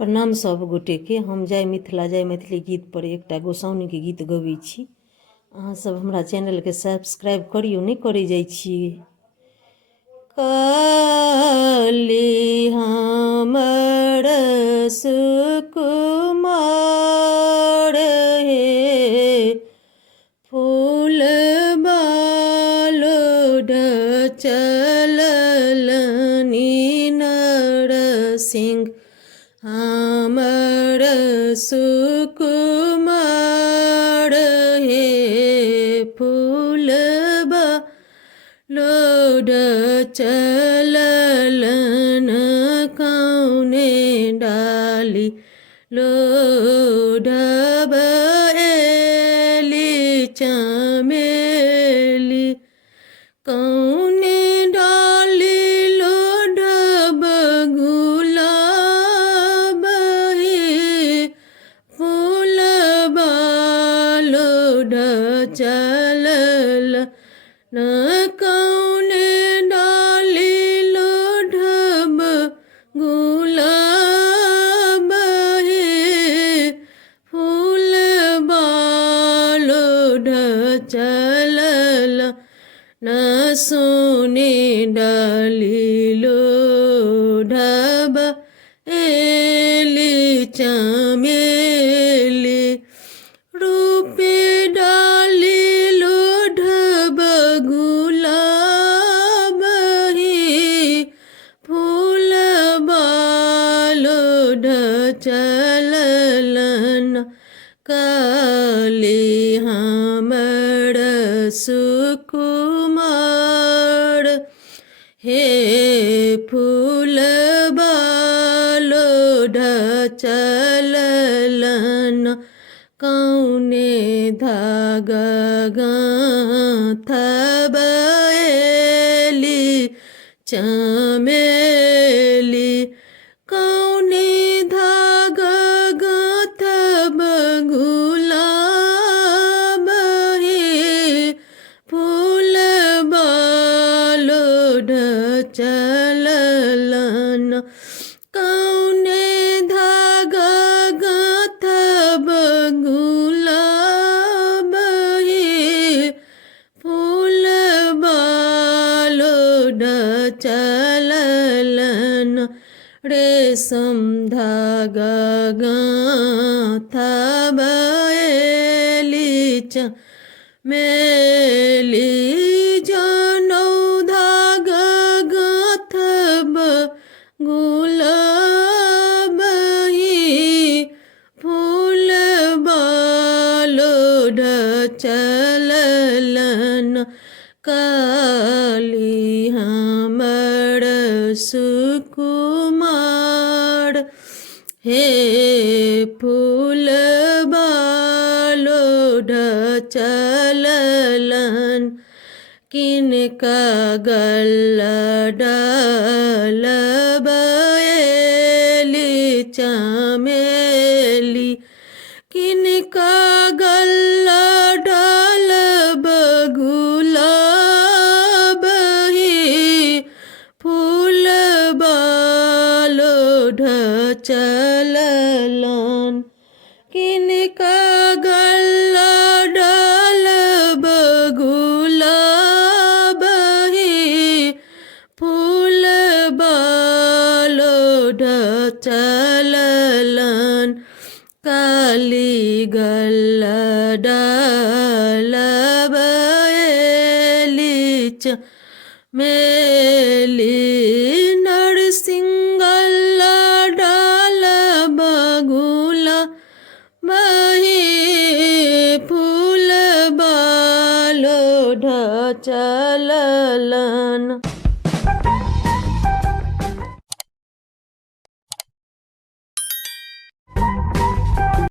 प्रणाम सब गोटे के। हम जय मिथिला जय मैथिली गीत पर एकटा गोसाउनी के गीत गबै छी। अहाँ सब हमरा चैनल के सब्सक्राइब करियो, नहीं करै जाइ छी। काली हमर सुकुमार हे, फूल बालोड चललनि नरसिंह। हमर सुकुमार हे, फूल बालोड चललन कौने डाली लोढ़ब एली चमेली। कौने डाली लोढ़ब गुलाब हे, फूल बालोढ़ चलल न कौने डाली लोढ़ब गुलाब हे, फूल बालोढ़ चलल न सोने डाली लोढ़ब एली चमेली। रूपे डाली लोढ़ब गुलाब हे, फूल बालोढ़ चललन काली हमर सुकुमार हे, फूल बालोढ़ चललन कौने धागा गाँथब एली चमेली। कौने धागा गाँथब गुलाब हे, फूल बालोढ़ चललन कौने धागा गाँथब गुलाब हे, फूल बालोढ़ चललन रेशम धागा गाँथब एली चमेली। जनौ धागा गाँथब गुलाब हे, फूल बालोढ़ चललन काली हमर सुकुमार हे, फूल बालोढ़ चललन किनका गल्ला डालब एली चमेली। किनका गल्ला डालब गुलाब हे, फूल बालोढ़ चललन किनका गल्ला डालब गुलाब हे, फूल बालोढ़ चललन काली गल्ला डालब एली चमेली। नरसिंह गल्ला डालब गुलाब हे, फूल बालोढ़ चललन।